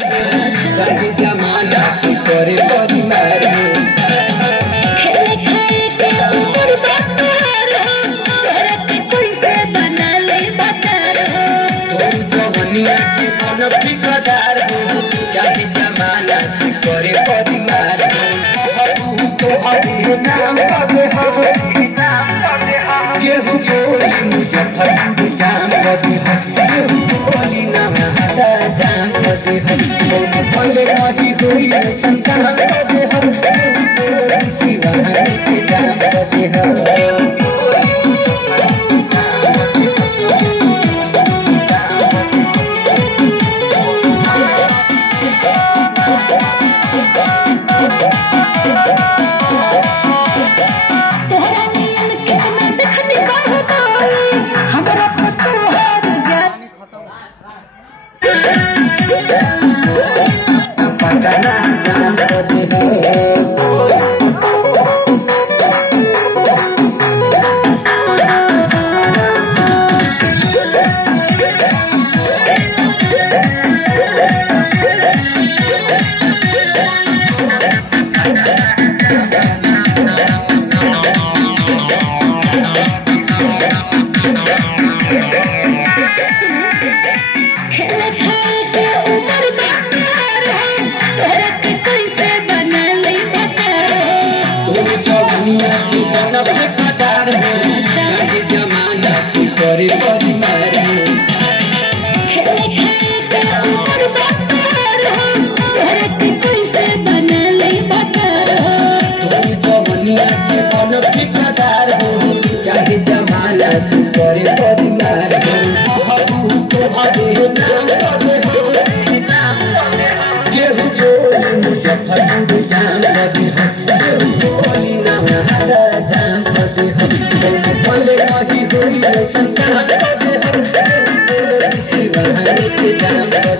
जाके जमाना से करे परिवार खेले खाए के उम्र बातार तोरा के कोई से बना ले बातार तोर जवनिया के मन ठिकादार हो जाके जमाना से करे परिवार तू तो हरे नाम कदे हो केहू बोली मुजफ्फरपुर जाम कदे हो केहू बोली नवादा जाम कदे हो भले नहीं हुई संतान कदे हो केहू बोली शिवानी के जाम कदे हो खेले खाए के उम्र बातार तोरा के कोई से बना ले बातार तोर जवनिया के मन ठिकादार हो जाके जमाना से करे परिवार खेले खाए के उम्र बातार तोरा के कोई से बना ले बातार तोर जवनिया के मन ठिकादार हो जाके जमाना से करे परिवार तो हरे नाम कदे हो केहू बोली मुजफ्फरपुर जाम कदे हो केहू बोली नवादा जाम कदे हो भले नहीं हुई संतान कदे हो शिवानी के जाम कदे